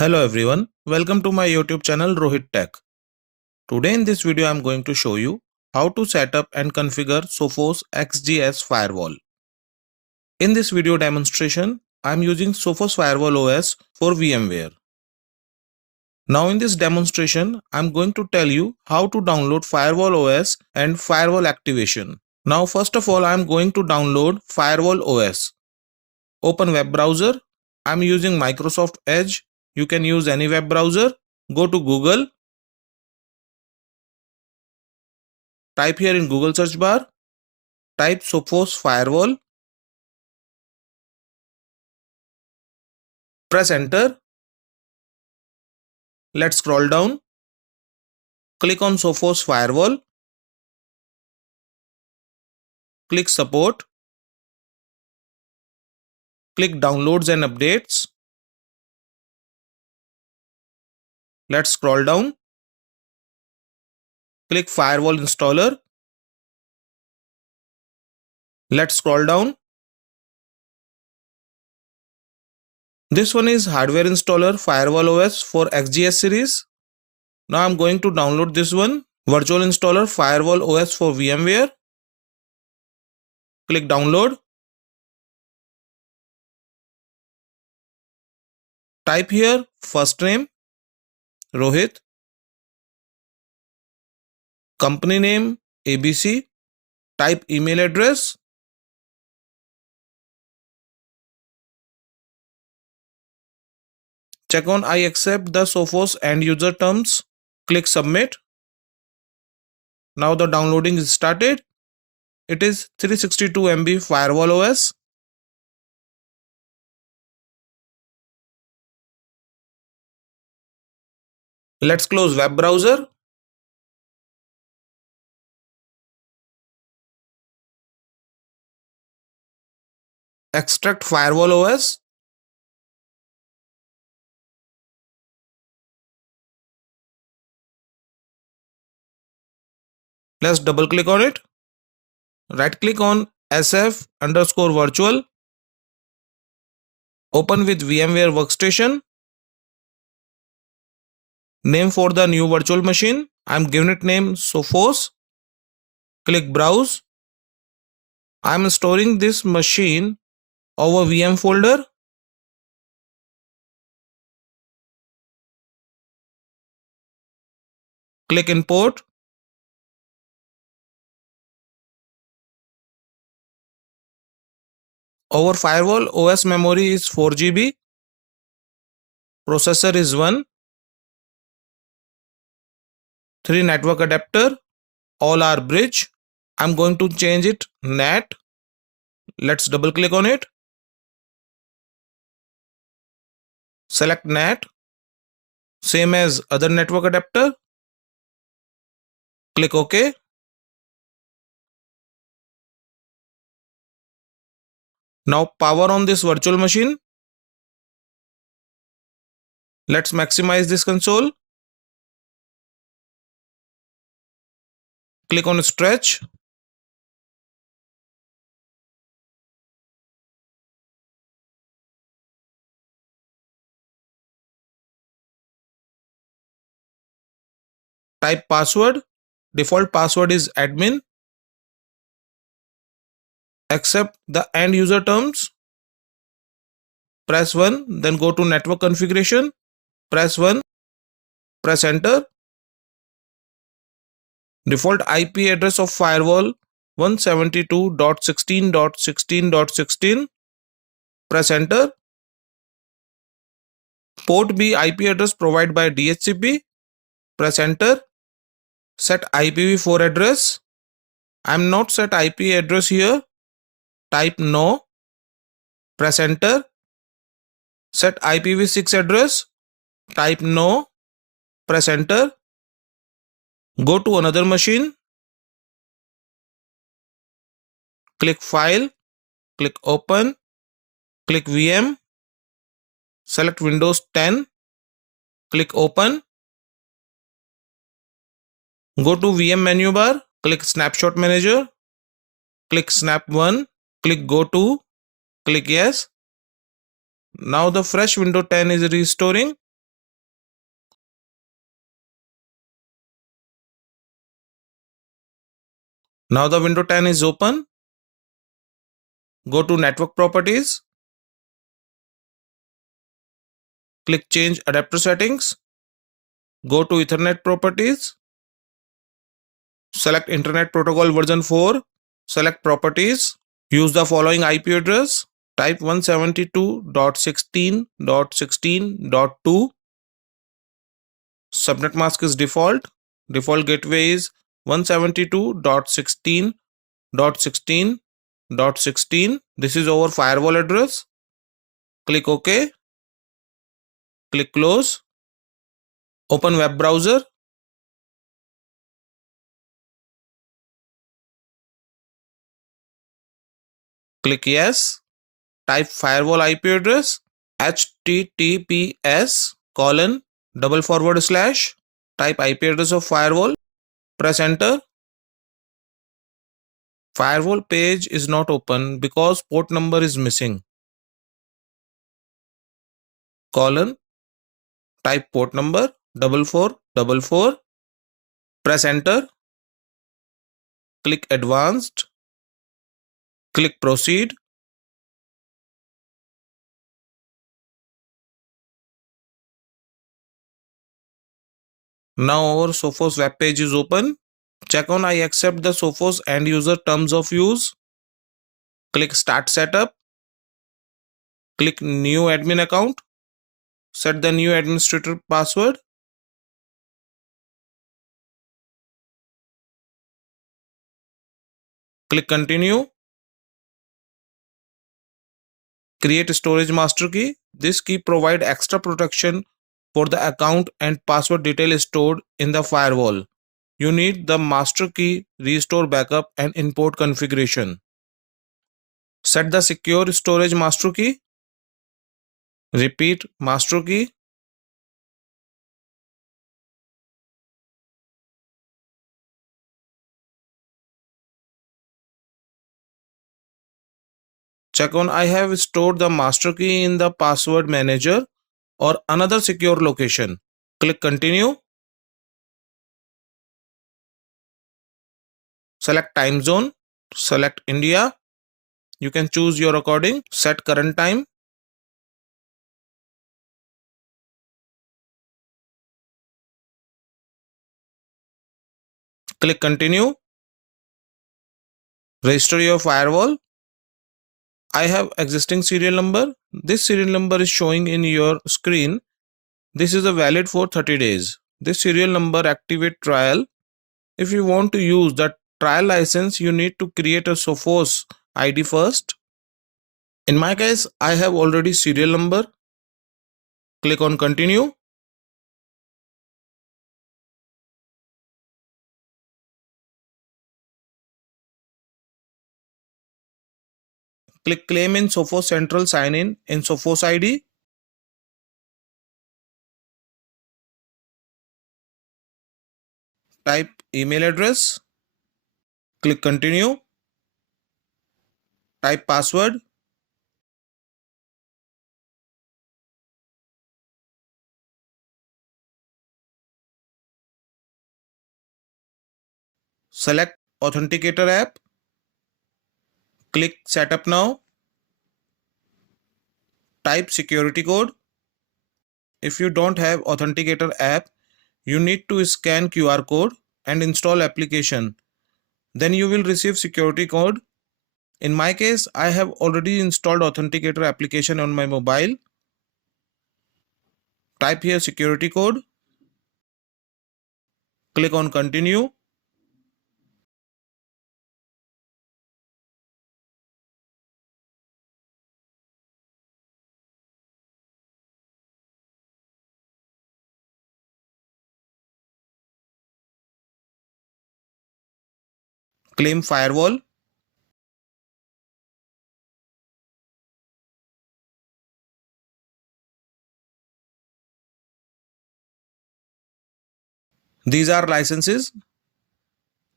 Hello everyone, welcome to my YouTube channel ROHIT Tech. Today in this video I am going to show you how to set up and configure Sophos XGS Firewall. In this video demonstration, I am using Sophos Firewall OS for VMware. Now in this demonstration, I am going to tell you how to download Firewall OS and Firewall activation. Now first of all I am going to download Firewall OS. Open web browser. I am using Microsoft Edge. You can use any web browser. Go to Google. Type here in Google search bar. Type Sophos Firewall. Press enter. Let's scroll down. Click on Sophos Firewall. Click Support. Click Downloads and Updates. Let's scroll down. Click Firewall Installer. Let's scroll down. This one is Hardware Installer Firewall OS for XGS series. Now I'm going to download this one, Virtual Installer Firewall OS for VMware. Click Download. Type here first name, ROHIT. Company name, ABC. Type email address. Check on I accept the Sophos end user terms. Click submit. Now the downloading is started. It is 362 MB Firewall OS. Let's close web browser. Extract Firewall OS. Let's double click on it. Right click on SF_virtual. Open with VMware Workstation. Name for the new virtual machine. I'm giving it name Sophos. Click Browse. I'm storing this machine over VM folder. Click Import. Our Firewall OS memory is 4 GB. Processor is 1. 3 network adapter. All are bridge. I'm going to change it NAT. Let's double click on it. Select NAT. Same as other network adapter. Click OK. Now power on this virtual machine. Let's maximize this console. Click on stretch. Type password. Default password is admin. Accept the end user terms. Press 1. Then go to network configuration. Press 1. Press enter. Default IP address of firewall 172.16.16.16. Press enter. Port B IP address provided by DHCP. Press enter. Set IPv4 address. I am not set IP address here. Type no. Press enter. Set IPv6 address. Type no. Press enter. Go to another machine. Click File. Click Open. Click VM. Select Windows 10. Click Open. Go to VM menu bar. Click Snapshot Manager. Click Snap 1. Click Go to. Click Yes. Now the fresh window 10 is restoring. Now the window 10 is open. Go to Network Properties. Click Change Adapter Settings. Go to Ethernet Properties. Select Internet Protocol version 4. Select Properties. Use the following IP address. Type 172.16.16.2. Subnet mask is default. Default gateway is 172.16.16.16. This is our firewall address. Click OK. Click Close. Open web browser. Click Yes. Type firewall IP address https:// type IP address of firewall. Press enter. Firewall page is not open because port number is missing. Type port number 4444. Press enter. Click advanced. Click proceed. Now our Sophos web page is open. Check on I accept the Sophos end user terms of use. Click start setup. Click new admin account. Set the new administrator password. Click continue. Create storage master key. This key provides extra protection for the account and password detail stored in the firewall. You need the master key, restore backup and import configuration. Set the secure storage master key. Repeat master key. Check on I have stored the master key in the password manager or another secure location. Click continue. Select time zone. Select India. You can choose your according. Set current time. Click continue. Register your firewall. I have existing serial number. This serial number is showing in your screen. This is a valid for 30 days. This serial number activate trial. If you want to use the trial license, you need to create a Sophos ID first. In my case, I have already serial number. Click on continue. Click claim in Sophos Central sign in Sophos ID. Type email address. Click continue. Type password. Select Authenticator app. Click setup now. Type security code. If you don't have Authenticator app, you need to scan QR code and install application. Then you will receive security code. In my case, I have already installed Authenticator application on my mobile. Type here security code. Click on continue. Claim firewall. These are licenses.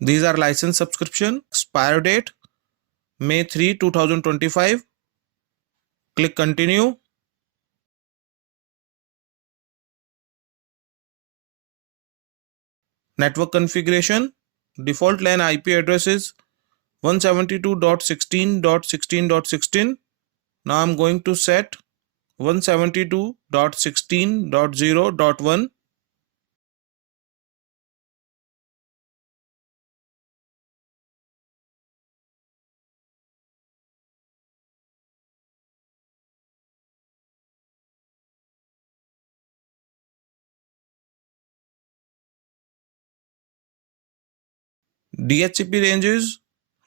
These are license subscription. Expire date May 3, 2025. Click continue. Network configuration. Default LAN IP address is 172.16.16.16. Now I'm going to set 172.16.0.1. DHCP range is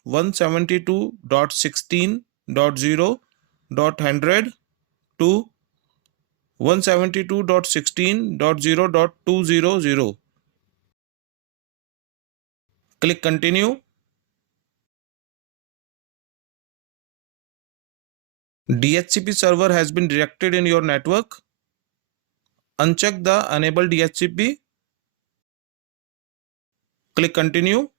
172.16.0.100 to 172.16.0.200. Click continue. DHCP server has been directed in your network. Uncheck the enable DHCP. Click continue.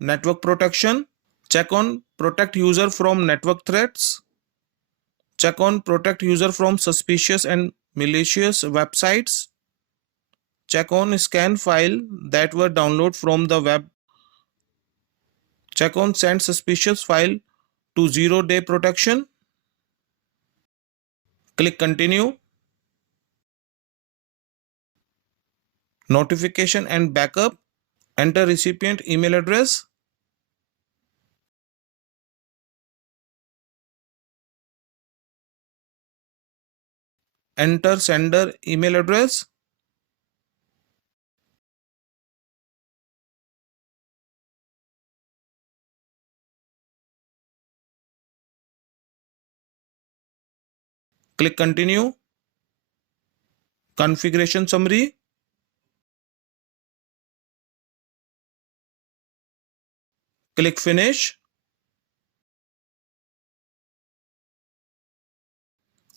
Network protection. Check on protect user from network threats. Check on protect user from suspicious and malicious websites. Check on scan file that were downloaded from the web. Check on send suspicious file to 0-day protection. Click continue. Notification and backup. Enter recipient email address. Enter sender email address. Click continue. Configuration summary. Click finish.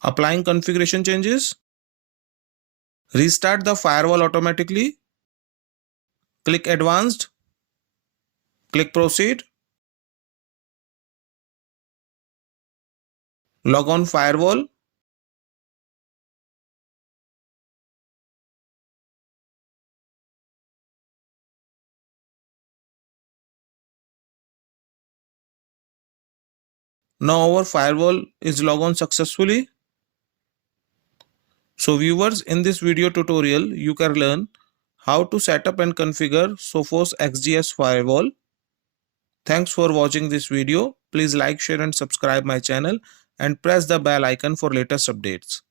Applying configuration changes. Restart the firewall automatically. Click advanced. Click proceed. Log on firewall. Now our firewall is logged on successfully. So viewers, in this video tutorial, you can learn how to set up and configure Sophos XGS Firewall. Thanks for watching this video. Please like, share and subscribe my channel and press the bell icon for latest updates.